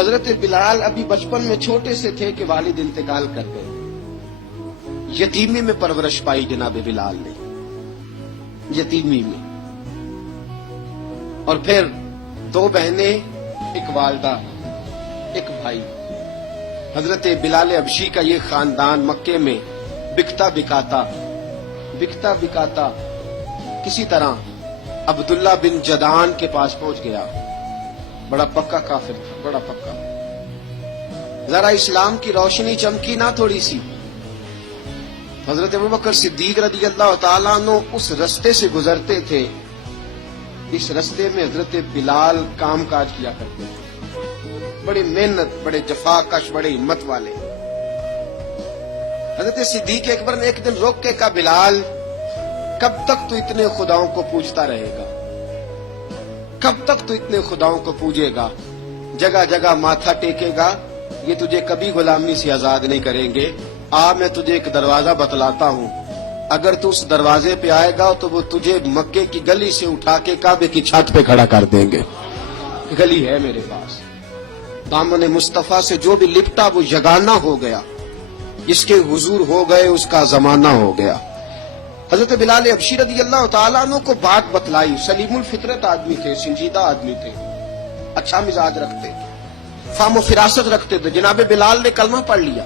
حضرت بلال ابھی بچپن میں چھوٹے سے تھے کہ والد انتقال کر گئے. یتیمی میں پرورش پائی جناب بلال نے, یتیمی میں. اور پھر 2 بہنیں, ایک والدہ, ایک بھائی. حضرت بلال حبشی کا یہ خاندان مکے میں بکتا بکاتا کسی طرح عبداللہ بن جدعان کے پاس پہنچ گیا. بڑا پکا کافر تھا, بڑا پکا. ذرا اسلام کی روشنی چمکی نہ تھوڑی سی, حضرت ابوبکر صدیق رضی اللہ تعالیٰ عنہ اس رستے سے گزرتے تھے. اس رستے میں حضرت بلال کام کاج کیا کرتے تھے, بڑی محنت, بڑے جفاکش, بڑے ہمت والے. حضرت صدیق اکبر نے ایک دن روک کے کہا, بلال کب تک تو اتنے خداؤں کو پوجتا رہے گا, کب تک تو اتنے خداؤں کو پوجے گا, جگہ جگہ ماتھا ٹیکے گا, یہ تجھے کبھی غلامی سے آزاد نہیں کریں گے. میں تجھے ایک دروازہ بتلاتا ہوں, اگر تو اس دروازے پہ آئے گا تو وہ تجھے مکے کی گلی سے اٹھا کے کعبے کی چھت پہ کھڑا کر دیں گے. گلی ہے میرے پاس, دامن مصطفیٰ سے جو بھی لپٹا وہ یگانہ ہو گیا, جس کے حضور ہو گئے اس کا زمانہ ہو گیا. حضرت بلال حبشی رضی اللہ تعالیٰ عنہ کو بات بتلائی. سلیم الفطرت آدمی تھے, سنجیدہ آدمی تھے, اچھا مزاج رکھتے, فہم و فراست رکھتے تھے. جناب بلال نے کلمہ پڑھ لیا.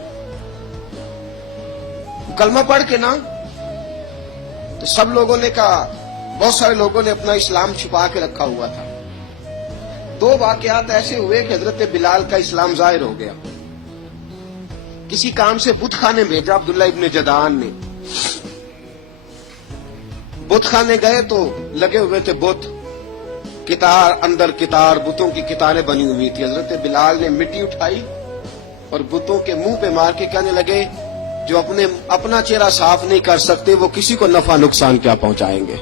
کلمہ پڑھ کے نا تو سب لوگوں نے کہا, بہت سارے لوگوں نے اپنا اسلام چھپا کے رکھا ہوا تھا. 2 واقعات ایسے ہوئے کہ حضرت بلال کا اسلام ظاہر ہو گیا. کسی کام سے بت خانے بھیجا عبداللہ ابن جدعان نے. بت خانے گئے تو لگے ہوئے تھے بت, کتار اندر کتار, بتوں کی کتاریں بنی ہوئی تھی. حضرت بلال نے مٹی اٹھائی اور بتوں کے منہ پہ مار کے کہنے لگے, جو اپنا چہرہ صاف نہیں کر سکتے وہ کسی کو نفع نقصان کیا پہنچائیں گے.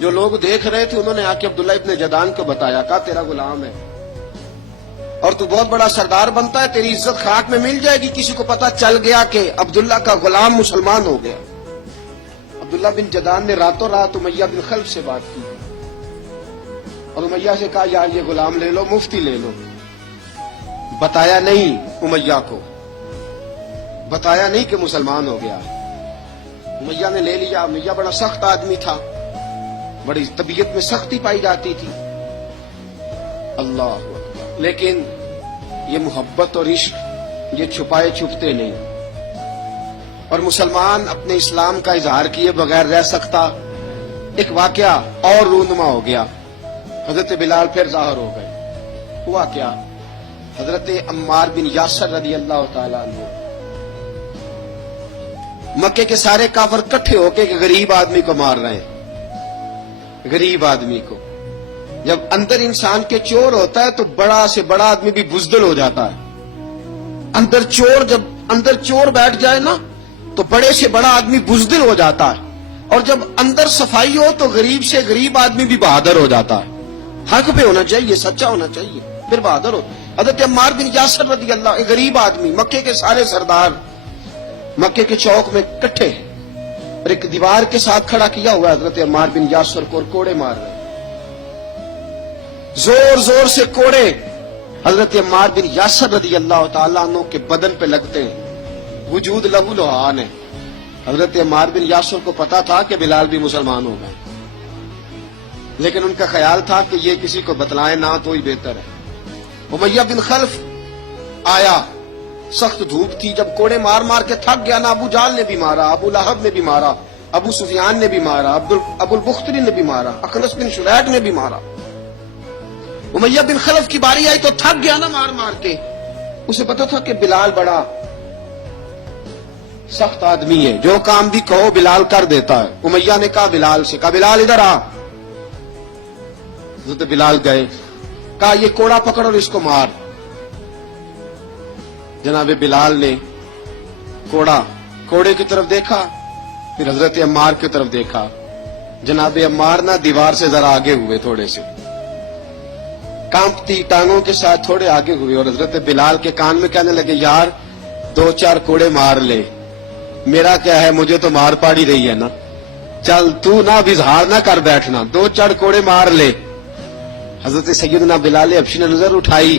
جو لوگ دیکھ رہے تھے انہوں نے آ کے عبداللہ ابن جدعان کو بتایا, کہا تیرا غلام ہے اور تو بہت بڑا سردار بنتا ہے, تیری عزت خاک میں مل جائے گی. کسی کو پتا چل گیا کہ عبداللہ کا غلام مسلمان ہو گیا. عبداللہ بن جدعان نے راتوں رات امیہ بن خلف سے بات کی اور امیہ سے کہا, یار یہ غلام لے لو, مفتی لے لو. بتایا نہیں امیہ کو, بتایا نہیں کہ مسلمان ہو گیا. امیہ نے لے لیا. امیہ بڑا سخت آدمی تھا, بڑی طبیعت میں سختی پائی جاتی تھی. اللہ اکبر. لیکن یہ محبت اور عشق یہ چھپائے چھپتے نہیں, اور مسلمان اپنے اسلام کا اظہار کیے بغیر رہ سکتا. ایک واقعہ اور رونما ہو گیا. حضرت بلال پھر ظاہر ہو گئے. ہوا کیا, حضرت عمار بن یاسر رضی اللہ تعالیٰ عنہ, مکے کے سارے کافر کٹھے ہو کے ایک غریب آدمی کو مار رہے ہیں. غریب آدمی کو, جب اندر انسان کے چور ہوتا ہے تو بڑا سے بڑا آدمی بھی بزدل ہو جاتا ہے. جب اندر چور بیٹھ جائے نا تو بڑے سے بڑا آدمی بزدل ہو جاتا ہے, اور جب اندر صفائی ہو تو غریب سے غریب آدمی بھی بہادر ہو جاتا ہے. حق پہ ہونا چاہیے, سچا ہونا چاہیے, پھر بہادر ہو. حضرت عمار بن یاسر رضی اللہ, ایک غریب آدمی, مکے کے سارے سردار مکے کے چوک میں کٹھے اور ایک دیوار کے ساتھ کھڑا کیا ہوا حضرت عمار بن یاسر کو, اور کوڑے مار رہے, زور زور سے کوڑے حضرت عمار بن یاسر رضی اللہ تعالیٰ عنہ کے بدن پہ لگتے ہیں. وجود لہو لہان ہے. حضرت عمار بن یاسر کو پتا تھا کہ بلال بھی مسلمان ہو گئے, لیکن ان کا خیال تھا کہ یہ کسی کو بتلائیں نہ تو ہی بہتر ہے. امیہ بن خلف آیا, سخت دھوپ تھی. جب کوڑے مار مار کے تھک گیا نا, ابو جال نے بھی مارا, ابو لہب نے بھی مارا, ابو سفیان نے بھی مارا, ابو البختری نے بھی مارا, اخنس بن شریح نے بھی مارا. امیہ بن خلف کی باری آئی تو تھک گیا نا مار مار کے. اسے پتا تھا کہ بلال بڑا سخت آدمی ہے, جو کام بھی کہو بلال کر دیتا ہے. امیہ نے کہا بلال سے, کہا بلال ادھر آ. حضرت بلال گئے, کہا یہ کوڑا پکڑ اور اس کو مار. جناب بلال نے کوڑے کی طرف دیکھا, پھر حضرت عمار کی طرف دیکھا. جناب عمار نہ دیوار سے ذرا آگے ہوئے, تھوڑے سے کانپتی ٹانگوں کے ساتھ تھوڑے آگے ہوئے, اور حضرت بلال کے کان میں کہنے لگے, یار 2-4 کوڑے مار لے, میرا کیا ہے, مجھے تو مار پاڑی رہی ہے نا, چل تو نہ اظہار نہ کر بیٹھنا, 2-4 کوڑے مار لے. حضرت سیدنا بلال حبشی نے نظر اٹھائی